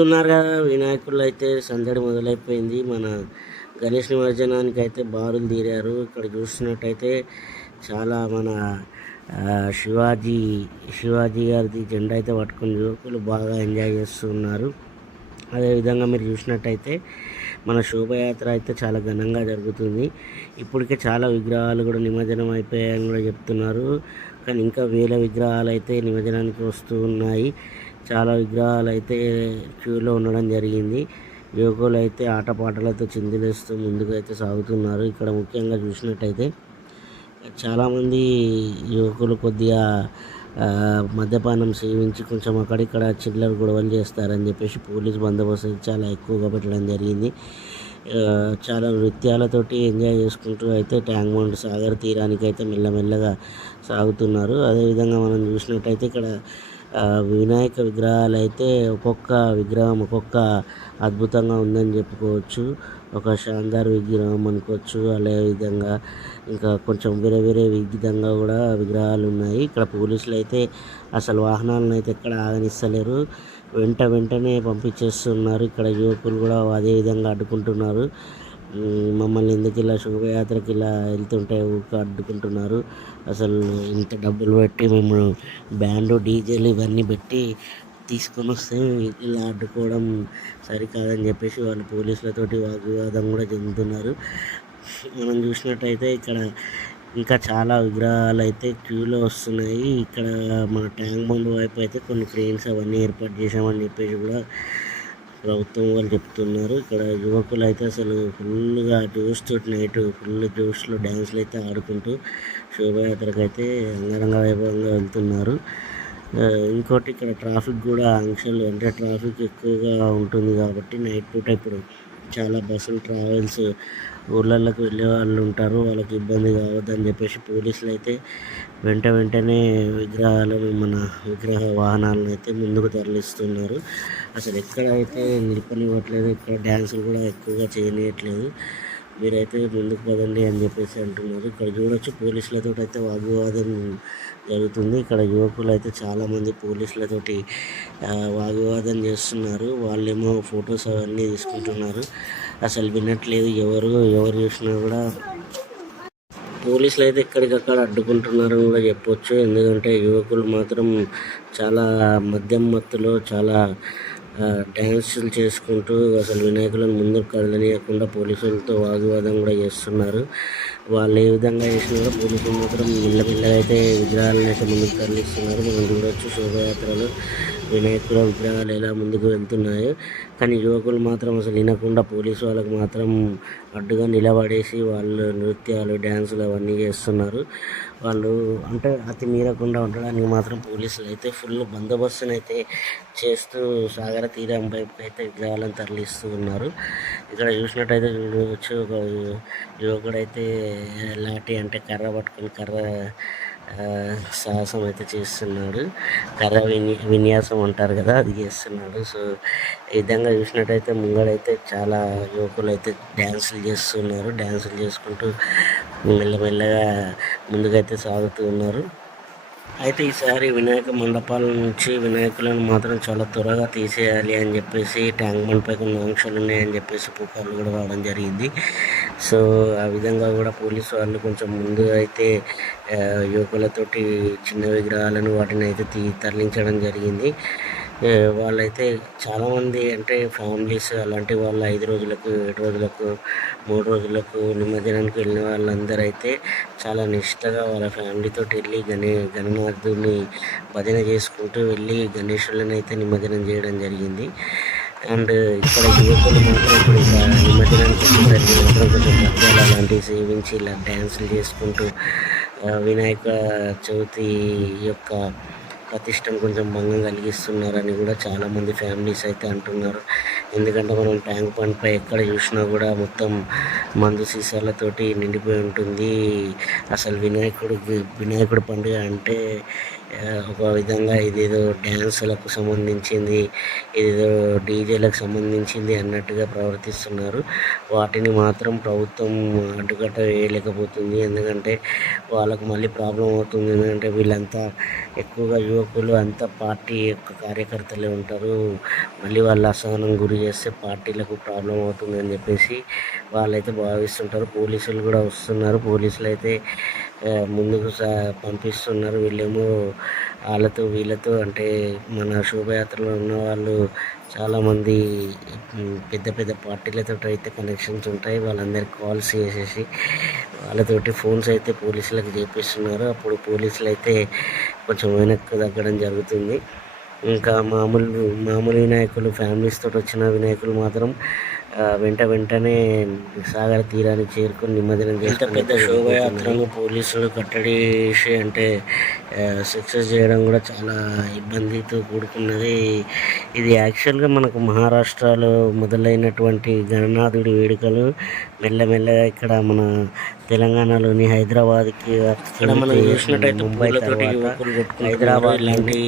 చూస్తున్నారు కదా, వినాయకులు అయితే సందడి మొదలైపోయింది. మన గణేష్ నిమజ్జనానికి అయితే బారులు తీరారు. ఇక్కడ చూస్తున్నట్టయితే చాలా మన శివాజీ శివాజీ గారిది జెండా అయితే పట్టుకుని యువకులు బాగా ఎంజాయ్ చేస్తున్నారు. అదేవిధంగా మీరు చూసినట్టయితే మన శోభయాత్ర అయితే చాలా ఘనంగా జరుగుతుంది. ఇప్పటికే చాలా విగ్రహాలు కూడా నిమజ్జనం అయిపోయాయని కూడా చెప్తున్నారు. కానీ ఇంకా వేల విగ్రహాలు అయితే నిమజ్జనానికి వస్తూ ఉన్నాయి. చాలా విగ్రహాలు అయితే క్యూలో ఉండడం జరిగింది. యువకులు అయితే ఆటపాటలతో చిందులేస్తూ ముందుకు అయితే సాగుతున్నారు. ఇక్కడ ముఖ్యంగా చూసినట్టయితే చాలామంది యువకులు కొద్దిగా మద్యపానం సేవించి కొంచెం అక్కడిక్కడ చిల్లర గొడవలు చేస్తారని చెప్పేసి పోలీస్ బందోబస్తు చాలా ఎక్కువగా పెట్టడం జరిగింది. చాలా నృత్యాలతోటి ఎంజాయ్ చేసుకుంటూ అయితే ట్యాంక్ బండ్ సాగర్ తీరానికి అయితే మెల్లమెల్లగా సాగుతున్నారు. అదేవిధంగా మనం చూసినట్టయితే ఇక్కడ వినాయక విగ్రహాలు అయితే ఒక్కొక్క విగ్రహం ఒక్కొక్క అద్భుతంగా ఉందని చెప్పుకోవచ్చు. ఒక శాందార్ విగ్రహం అనుకోవచ్చు. అదేవిధంగా ఇంకా కొంచెం వేరే వేరే విధంగా కూడా విగ్రహాలు ఉన్నాయి. ఇక్కడ పోలీసులు అయితే అసలు వాహనాలను అయితే ఎక్కడ ఆగనిస్తలేరు. వెంటనే పంపించేస్తున్నారు. ఇక్కడ యువకులు కూడా అదే విధంగా అడ్డుకుంటున్నారు. మమ్మల్ని ఎందుకు ఇలా శోభయాత్రకి ఇలా వెళ్తుంటే ఊరికే అడ్డుకుంటున్నారు. అసలు ఇంత డబ్బులు పెట్టి మేము బ్యాండ్ డీజేలు ఇవన్నీ పెట్టి తీసుకొని వస్తే ఇలా అడ్డుకోవడం సరికాదని చెప్పేసి వాళ్ళు పోలీసులతోటి వాగ్వివాదం కూడా చెందుతున్నారు. మనం చూసినట్టయితే ఇక్కడ ఇంకా చాలా విగ్రహాలు అయితే క్యూలో వస్తున్నాయి. ఇక్కడ మన ట్యాంక్ బండ్ వైపు అయితే కొన్ని క్రెయిన్స్ అవన్నీ ఏర్పాటు చేశామని చెప్పేసి కూడా ప్రభుత్వం వాళ్ళు చెప్తున్నారు. ఇక్కడ యువకులు అయితే అసలు ఫుల్గా జోష్తో నైట్ ఫుల్ జోష్లో డ్యాన్స్లు అయితే ఆడుకుంటూ శోభయాత్రకు అయితే అంగరంగ వైభవంగా వెళ్తున్నారు. ఇంకోటి ఇక్కడ ట్రాఫిక్ కూడా ఆంక్షలు, అంటే ట్రాఫిక్ ఎక్కువగా ఉంటుంది కాబట్టి నైట్ పూట ఇప్పుడు చాలా బస్సులు ట్రావెల్స్ ఊళ్ళకి వెళ్ళే వాళ్ళు ఉంటారు. వాళ్ళకి ఇబ్బంది కావద్దని చెప్పేసి పోలీసులు అయితే వెంటనే మన విగ్రహ వాహనాలను అయితే ముందుకు తరలిస్తున్నారు. అసలు ఎక్కడైతే నిలపనివ్వట్లేదు, ఇక్కడ డ్యాన్సులు కూడా ఎక్కువగా చేయనియట్లేదు. మీరైతే ముందుకు పదండి అని చెప్పేసి అంటున్నారు. ఇక్కడ చూడొచ్చు పోలీసులతో అయితే వాగ్వివాదం జరుగుతుంది. ఇక్కడ యువకులు అయితే చాలామంది పోలీసులతోటి వాగ్వివాదం చేస్తున్నారు. వాళ్ళేమో ఫొటోస్ అవన్నీ తీసుకుంటున్నారు. అసలు వినట్లేదు. ఎవరు చూసినా కూడా పోలీసులు అయితే ఎక్కడికక్కడ అడ్డుకుంటున్నారని కూడా చెప్పొచ్చు. ఎందుకంటే యువకులు మాత్రం చాలా మద్యం మత్తులో చాలా డ్యాన్సులు చేసుకుంటూ అసలు వినాయకులను ముందుకు కదలనీయకుండా పోలీసులతో వాగ్వివాదం కూడా చేస్తున్నారు. వాళ్ళు ఏ విధంగా చేసినా కూడా పోలీసులు మాత్రం మెల్లమెల్లగా అయితే విగ్రహాలను అయితే ముందుకు తరలిస్తున్నారు. మనం చూడవచ్చు శోభయాత్రలో వినాయకుల విగ్రహాలు ఎలా ముందుకు వెళ్తున్నాయో. కానీ యువకులు మాత్రం అసలు వినకుండా పోలీసు వాళ్ళకు మాత్రం అడ్డుగా నిలబడేసి వాళ్ళు నృత్యాలు డ్యాన్సులు అవన్నీ చేస్తున్నారు. వాళ్ళు అంటే అతి మీరకుండా ఉండడానికి మాత్రం పోలీసులు అయితే ఫుల్ బందోబస్తును అయితే చేస్తూ సాగర తీరం వైపు అయితే విగ్రహాలను తరలిస్తూ ఉన్నారు. ఇక్కడ చూసినట్టయితే చూడవచ్చు ఒక యువకుడైతే లాఠీ అంటే కర్ర పట్టుకుని సాహసం అయితే చేస్తున్నాడు. కర్ర విన్యాసం అంటారు కదా, అది చేస్తున్నాడు. సో ఈ విధంగా చూసినట్టయితే ముంగడైతే చాలా యువకులు అయితే డ్యాన్సులు చేస్తున్నారు. డ్యాన్సులు చేసుకుంటూ మెల్లమెల్లగా ముందుకైతే సాగుతూ ఉన్నారు. అయితే ఈసారి వినాయక మండపాల నుంచి వినాయకులను మాత్రం చాలా త్వరగా తీసేయాలి అని చెప్పేసి ట్యాంక్ బండ్ పై కొన్ని ఆంక్షలు ఉన్నాయని చెప్పేసి పుకార్లు కూడా రావడం జరిగింది. సో ఆ విధంగా కూడా పోలీసు వాళ్ళు కొంచెం ముందుగా అయితే యువకులతోటి చిన్న విగ్రహాలను వాటిని అయితే తరలించడం జరిగింది. వాళ్ళైతే చాలామంది అంటే ఫ్యామిలీస్ అలాంటి వాళ్ళు 5 రోజులకు 7 రోజులకు 3 రోజులకు నిమజ్జనానికి వెళ్ళిన వాళ్ళందరూ అయితే చాలా నిష్టగా వాళ్ళ ఫ్యామిలీతో వెళ్ళి గణనాథుని భజన చేసుకుంటూ వెళ్ళి గణేశులను అయితే నిమజ్జనం చేయడం జరిగింది. అండ్ ఇక్కడ యువకులు మాత్రం ఇప్పుడు ఇక నిమజ్జనానికి వచ్చేసరికి మాత్రం కొంచెం మద్యాలు అలాంటివి సేవించి ఇలా డ్యాన్సులు చేసుకుంటూ వినాయక చవితి యొక్క ప్రతిష్టను కొంచెం భంగం కలిగిస్తున్నారని కూడా చాలామంది ఫ్యామిలీస్ అయితే అంటున్నారు. ఎందుకంటే మనం ట్యాంక్ బండ్ పై ఎక్కడ చూసినా కూడా మొత్తం మందు సీసాలతోటి నిండిపోయి ఉంటుంది. అసలు వినాయకుడి పండుగ అంటే ఒక విధంగా ఇదేదో డ్యాన్సులకు సంబంధించింది, ఇదేదో డీజేలకు సంబంధించింది అన్నట్టుగా ప్రవర్తిస్తున్నారు. వాటిని మాత్రం ప్రభుత్వం అడ్డుకట్ట వేయలేకపోతుంది. ఎందుకంటే వాళ్ళకు మళ్ళీ ప్రాబ్లం అవుతుంది. ఎందుకంటే వీళ్ళంతా ఎక్కువగా యువకులు అంతా పార్టీ యొక్క కార్యకర్తలే ఉంటారు. మళ్ళీ వాళ్ళు అసహనం గురి చేస్తే పార్టీలకు ప్రాబ్లం అవుతుంది అని చెప్పేసి వాళ్ళైతే భావిస్తుంటారు. పోలీసులు కూడా వస్తున్నారు. పోలీసులు అయితే ముందుకు పంపిస్తున్నారు. వీళ్ళేమో వాళ్ళతో వీళ్ళతో అంటే మన శోభయాత్రలో ఉన్న వాళ్ళు చాలామంది పెద్ద పెద్ద పార్టీలతో అయితే కనెక్షన్స్ ఉంటాయి. వాళ్ళందరికీ కాల్స్ చేసేసి వాళ్ళతోటి ఫోన్స్ అయితే పోలీసులకు చేపిస్తున్నారు. అప్పుడు పోలీసులు అయితే కొంచెం వెనక్కి తగ్గడం జరుగుతుంది. ఇంకా మామూలు వినాయకులు ఫ్యామిలీస్ తోటి వచ్చిన వినాయకులు మాత్రం వెంటనే సాగర తీరానికి చేరుకొని నిమజ్జనం చేస్తే పెద్ద శోభయాత్రను పోలీసులు కట్టడి అంటే సక్సెస్ చేయడం కూడా చాలా ఇబ్బందితో కూడుకున్నది. ఇది యాక్చువల్గా మనకు మహారాష్ట్రలో మొదలైనటువంటి గణనాథుడి వేడుకలు మెల్లమెల్లగా ఇక్కడ మన తెలంగాణలోని హైదరాబాద్కి ఇక్కడ మనం చూసినట్టయితే ముంబై హైదరాబాద్ లాంటి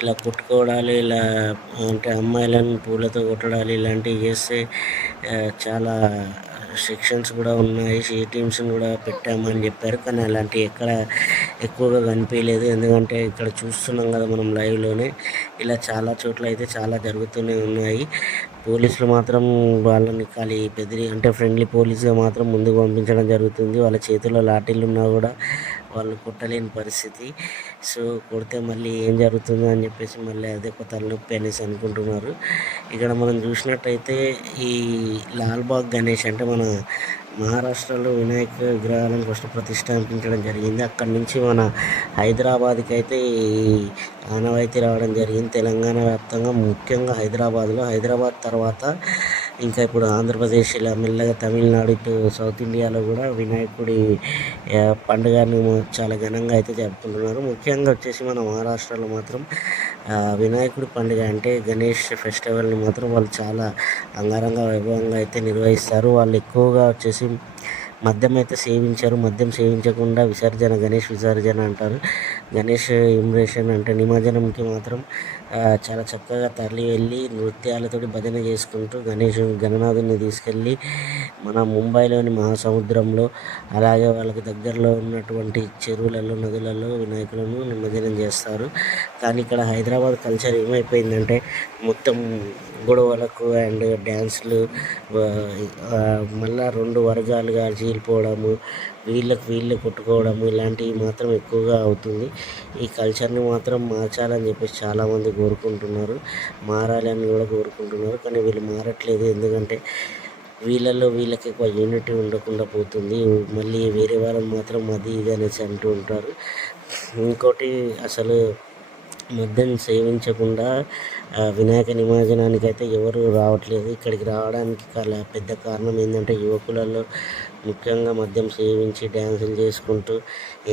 ఇలా కొట్టుకోవడాలు, ఇలా అంటే అమ్మాయిలను పూలతో కొట్టడాలు ఇలాంటివి చేస్తే చాలా సెక్షన్స్ కూడా ఉన్నాయి. టీమ్స్ని కూడా పెట్టామని చెప్పారు. కానీ అలాంటివి ఎక్కడ ఎక్కువగా కనిపించలేదు. ఎందుకంటే ఇక్కడ చూస్తున్నాం కదా మనం లైవ్లోనే, ఇలా చాలా చోట్ల అయితే చాలా జరుగుతూనే ఉన్నాయి. పోలీసులు మాత్రం వాళ్ళని అంటే ఫ్రెండ్లీ పోలీసుగా మాత్రం ముందుకు పంపించడం జరుగుతుంది. వాళ్ళ చేతిలో లాఠీలు ఉన్నా కూడా వాళ్ళు కొట్టలేని పరిస్థితి. సో కొడితే మళ్ళీ ఏం జరుగుతుందో అని చెప్పేసి మళ్ళీ అదే ఒక తలనొప్పి అనేసి అనుకుంటున్నారు. ఇక్కడ మనం చూసినట్టయితే ఈ లాల్బాగ్ గణేష్ అంటే మన మహారాష్ట్రలో వినాయక విగ్రహాలను ఫస్ట్ ప్రతిష్టాపించడం జరిగింది. అక్కడి నుంచి మన హైదరాబాద్కి అయితే ఈ ఆనవాయితీ రావడం జరిగింది. తెలంగాణ వ్యాప్తంగా ముఖ్యంగా హైదరాబాద్ తర్వాత ఇంకా ఇప్పుడు ఆంధ్రప్రదేశ్ ఇలా మెల్లగా తమిళనాడు ఇటు సౌత్ ఇండియాలో కూడా వినాయకుడి పండుగను చాలా ఘనంగా అయితే జరుపుకుంటున్నారు. ముఖ్యంగా వచ్చేసి మన మహారాష్ట్రలో మాత్రం వినాయకుడి పండుగ అంటే గణేష్ ఫెస్టివల్ని మాత్రం వాళ్ళు చాలా అంగరంగ వైభవంగా అయితే నిర్వహిస్తారు. వాళ్ళు ఎక్కువగా వచ్చేసి మద్యం అయితే సేవించారు. మద్యం సేవించకుండా గణేష్ విసర్జన అంటారు. గణేష్ ఇమ్రేషన్ అంటే నిమజ్జనంకి మాత్రం చాలా చక్కగా తరలి వెళ్ళి నృత్యాలతో భజన చేసుకుంటూ గణనాథుని తీసుకెళ్ళి మన ముంబైలోని మహాసముద్రంలో, అలాగే వాళ్ళకి దగ్గరలో ఉన్నటువంటి చెరువులలో, నదులలో వినాయకులను నిమజ్జనం చేస్తారు. కానీ ఇక్కడ హైదరాబాద్ కల్చర్ ఏమైపోయిందంటే మొత్తం గొడవలకు అండ్ డ్యాన్సులు, మళ్ళా 2 వర్గాలుగా చీలిపోవడము, వీళ్ళే కొట్టుకోవడము ఇలాంటివి మాత్రం ఎక్కువగా అవుతుంది. ఈ కల్చర్ని మాత్రం మార్చాలని చెప్పేసి చాలామంది కోరుకుంటున్నారు. మారాలని కూడా కోరుకుంటున్నారు. కానీ వీళ్ళు మారట్లేదు. ఎందుకంటే వీళ్ళకి ఎక్కువ యూనిటీ ఉండకుండా పోతుంది. మళ్ళీ వేరే వాళ్ళని మాత్రం అది ఇది అనేసి అంటూ ఉంటారు. ఇంకోటి అసలు మద్యం సేవించకుండా వినాయక నిమజ్జనానికి అయితే ఎవరు రావట్లేదు. ఇక్కడికి రావడానికి పెద్ద కారణం ఏంటంటే యువకులలో ముఖ్యంగా మద్యం సేవించి డ్యాన్సులు చేసుకుంటూ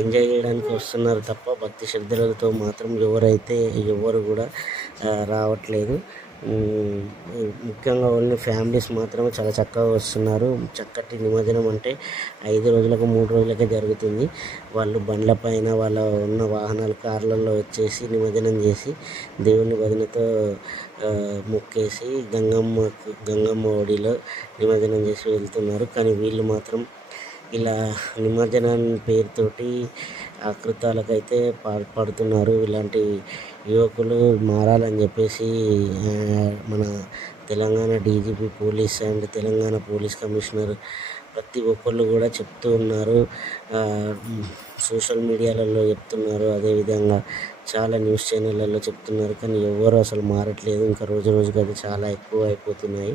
ఎంజాయ్ చేయడానికి వస్తున్నారు తప్ప భక్తి శ్రద్ధలతో మాత్రం ఎవరు కూడా రావట్లేదు. ముఖ్యంగా ఓన్లీ ఫ్యామిలీస్ మాత్రమే చాలా చక్కగా వస్తున్నారు. చక్కటి నిమజ్జనం అంటే 5 రోజులకు 3 రోజులకే జరుగుతుంది. వాళ్ళు బండ్లపైన వాళ్ళ ఉన్న వాహనాలు కార్లలో వచ్చేసి నిమజ్జనం చేసి దేవుని భజనతో మొక్కేసి గంగమ్మ ఒడిలో నిమజ్జనం చేసి వెళ్తున్నారు. కానీ వీళ్ళు మాత్రం ఇలా నిమజ్జనాన్ని పేరుతోటి ఆకృతాలకైతే పాల్పడుతున్నారు. ఇలాంటి యువకులు మారాలని చెప్పేసి మన Telangana DGP police and Telangana police commissioner ప్రతి ఒక్కళ్ళు కూడా చెప్తూ ఉన్నారు. సోషల్ మీడియాలలో చెప్తున్నారు. అదేవిధంగా చాలా న్యూస్ ఛానళ్ళల్లో చెప్తున్నారు. కానీ ఎవరు అసలు మారట్లేదు. ఇంకా రోజుకి అది చాలా ఎక్కువ అయిపోతున్నాయి.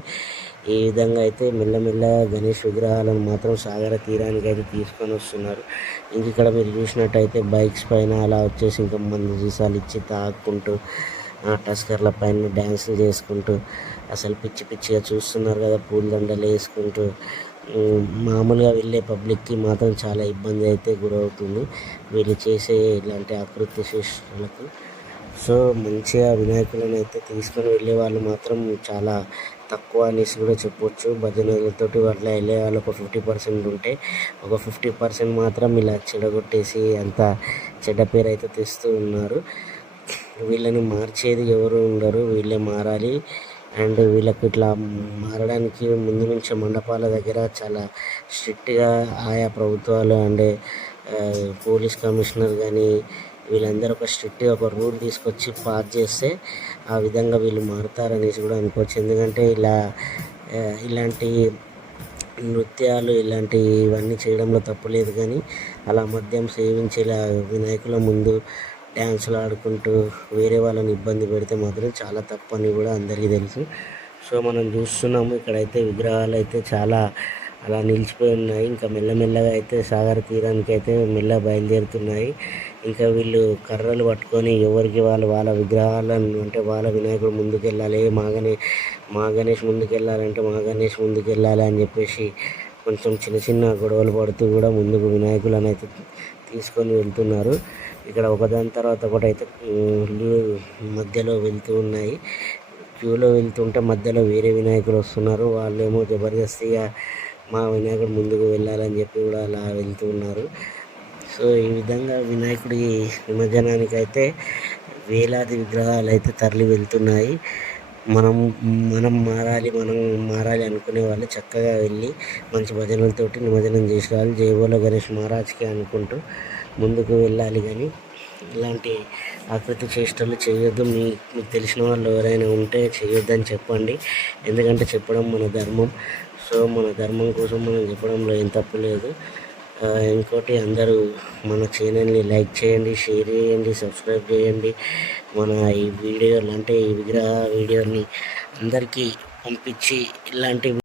ఈ విధంగా అయితే మెల్లమెల్లగా గణేష్ విగ్రహాలను మాత్రం సాగర తీరానికి అయితే తీసుకొని వస్తున్నారు. ఇంక ఇక్కడ మీరు చూసినట్టయితే బైక్స్ పైన అలా వచ్చేసి ఇంకా మందు సీసాలు ఇచ్చి తాగుకుంటూ టస్కర్ల పైన డ్యాన్సులు చేసుకుంటూ అసలు పిచ్చిగా చూస్తున్నారు కదా, పూలదండలు వేసుకుంటూ. మామూలుగా వెళ్ళే పబ్లిక్కి మాత్రం చాలా ఇబ్బంది అయితే గురవుతుంది వీళ్ళు చేసే ఇలాంటి ఆకృతి చేష్టలకు. సో మంచిగా వినాయకులను అయితే తీసుకొని వెళ్ళే వాళ్ళు మాత్రం చాలా తక్కువ అనేసి కూడా చెప్పొచ్చు. భజనలతోటి అట్లా వెళ్ళే వాళ్ళు ఒక 50% ఉంటే, ఒక 50% మాత్రం ఇలా చెడగొట్టేసి అంత చెడ్డ పేరు అయితే తెస్తూ ఉన్నారు. వీళ్ళని మార్చేది ఎవరు ఉండరు, వీళ్ళే మారాలి. అండ్ వీళ్ళకి ఇట్లా మారడానికి ముందు నుంచే మండపాల దగ్గర చాలా స్ట్రిక్ట్గా ఆయా ప్రభుత్వాలు అండ్ పోలీస్ కమిషనర్ కానీ వీళ్ళందరూ ఒక స్ట్రిక్ట్గా ఒక రూల్ తీసుకొచ్చి పాస్ చేస్తే ఆ విధంగా వీళ్ళు మారుతారనేసి కూడా అనుకోవచ్చు. ఎందుకంటే ఇలాంటి నృత్యాలు ఇవన్నీ చేయడంలో తప్పు లేదు, కానీ అలా మద్యం సేవించేలా వినాయకుల ముందు డ్యాన్సులు ఆడుకుంటూ వేరే వాళ్ళని ఇబ్బంది పెడితే మాత్రం చాలా తప్పని కూడా అందరికీ తెలుసు. సో మనం చూస్తున్నాము ఇక్కడైతే విగ్రహాలు అయితే చాలా అలా నిలిచిపోయి ఉన్నాయి. ఇంకా మెల్లమెల్లగా అయితే సాగర తీరానికి అయితే మెల్లగా బయలుదేరుతున్నాయి. ఇంకా వీళ్ళు కర్రలు పట్టుకొని ఎవరికి వాళ్ళ విగ్రహాలను అంటే వాళ్ళ వినాయకుడు ముందుకెళ్ళాలి, మా గణేష్ ముందుకెళ్ళాలంటే మా గణేష్ ముందుకెళ్ళాలి అని చెప్పేసి కొంచెం చిన్న చిన్న గొడవలు పడుతూ కూడా ముందుకు వినాయకులను అయితే తీసుకొని వెళ్తున్నారు. ఇక్కడ ఒకదాని తర్వాత ఒకటి అయితే మధ్యలో వెళ్తూ ఉన్నాయి. క్యూలో వెళ్తుంటే మధ్యలో వేరే వినాయకులు వస్తున్నారు. వాళ్ళేమో జబర్దస్తిగా మా వినాయకుడు ముందుకు వెళ్ళాలని చెప్పి కూడా అలా వెళ్తూ ఉన్నారు. సో ఈ విధంగా వినాయకుడి నిమజ్జనానికి అయితే వేలాది విగ్రహాలు అయితే తరలి వెళ్తున్నాయి. మనం మారాలి అనుకునే వాళ్ళు చక్కగా వెళ్ళి మంచి భజనలతోటి నిమజ్జనం చేసేవాళ్ళు జై బోలో గణేష్ మహారాజ్కి అనుకుంటూ ముందుకు వెళ్ళాలి. కానీ ఇలాంటి ఆకృతి చేష్టలు చేయొద్దు. మీకు తెలిసిన వాళ్ళు ఎవరైనా ఉంటే చేయొద్దని చెప్పండి, ఎందుకంటే చెప్పడం మన ధర్మం. సో మన ధర్మం కోసం మనం చెప్పడంలో ఏం తప్పు లేదు. ఇంకోటి అందరూ మన ఛానల్ని లైక్ చేయండి, షేర్ చేయండి, సబ్స్క్రైబ్ చేయండి. మన ఈ విగ్రహ వీడియోని అందరికీ పంపించి ఇలాంటి